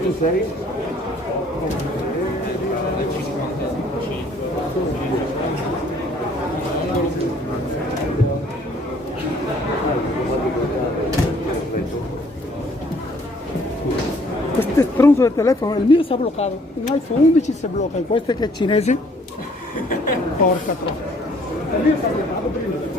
Tu sei? Este stronzo del telefono, il mio si è bloccato, un iPhone 11 si blocca, in questo che è cinese, porca troppo. Il mio si è bloccato prima.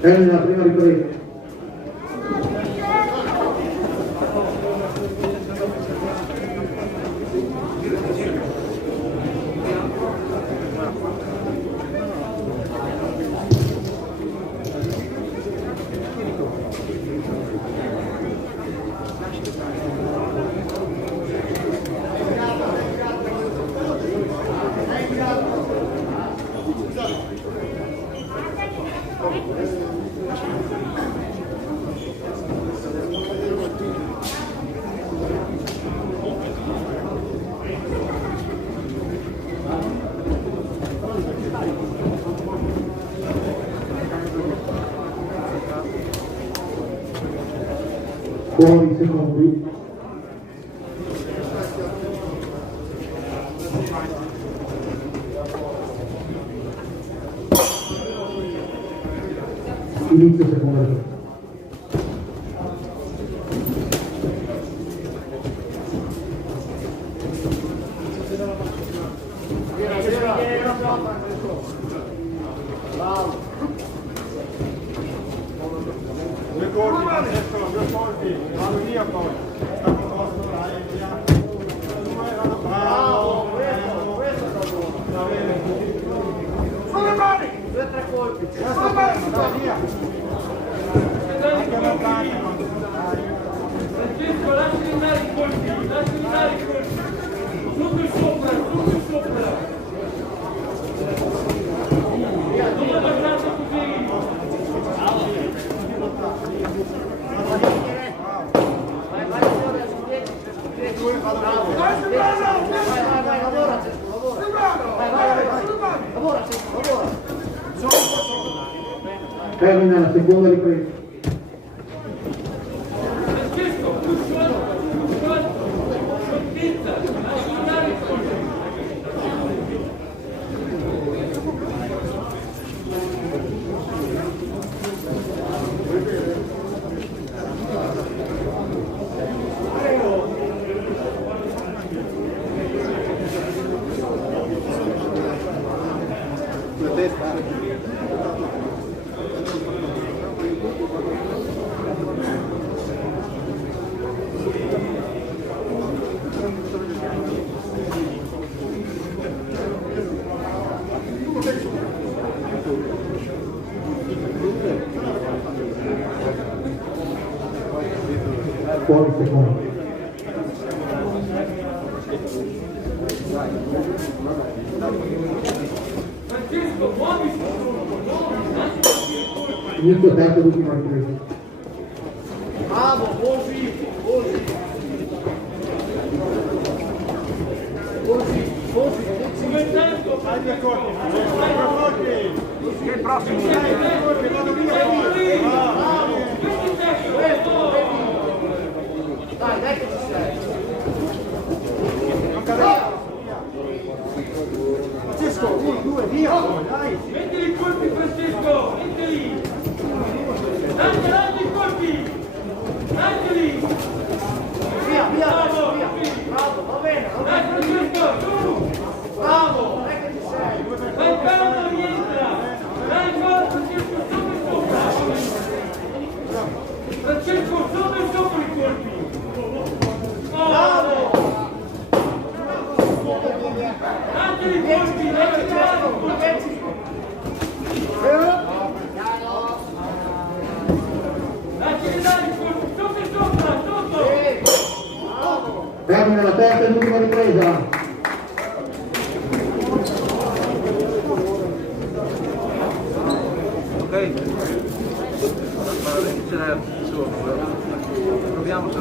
Termina la prima ripresa. Fuori secondi. Inizio seconda ripresa. Due colpi, adesso due colpi, vado via poi. Bravo, sulle mani! 2 o 3 colpi, sulle mani, dai via! Anche lontano. Francesco, lasci andare i colpi, lasci andare i colpi. Sotto e sopra, sotto e sopra. Non è lasciato così. Termina la seconda ripresa. Francesco, tu scioltezza, lasci andare i colpi. Fuori secondi. Francesco, muoviti. Inizio terza l'ultima ripresa. Bravo, così, così. Così, Francesco, Dai due colpi, che il prossimo. Dai due colpi, vado via. Dai che ci sei. Francesco, 1, 2, via. Dai. mettili i colpi Francesco, mettili! Dagli i colpi! Daglieli! Via, Bravo! bravo, va bene, Dai Francesco, su! bravo, dai che ci sei. Vai calmo, rientra! Dai qua Francesco, sopra! Francesco, sopra i colpi! Bravo! Daglieli i colpi, daglieli i colpi! Dai, sopra! Termina la terza e l'ultima ripresa. Ok? Ce l'è su, proviamo se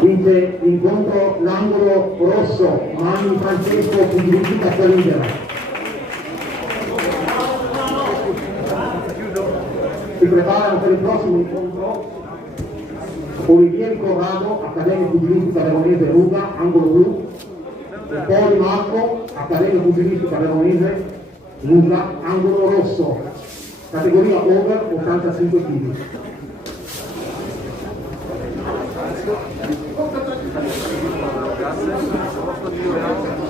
Vince l'incontro l'angolo rosso, Mani Francesco, pugilista Caccia Libera. Si preparano per il prossimo incontro Olivieri Corrado, Accademia Pugilistica Veronese Ruga, angolo blu, e Poli Marco, Accademia Pugilistica Veronese Ruga, angolo rosso, categoria over 85 kg. grazie.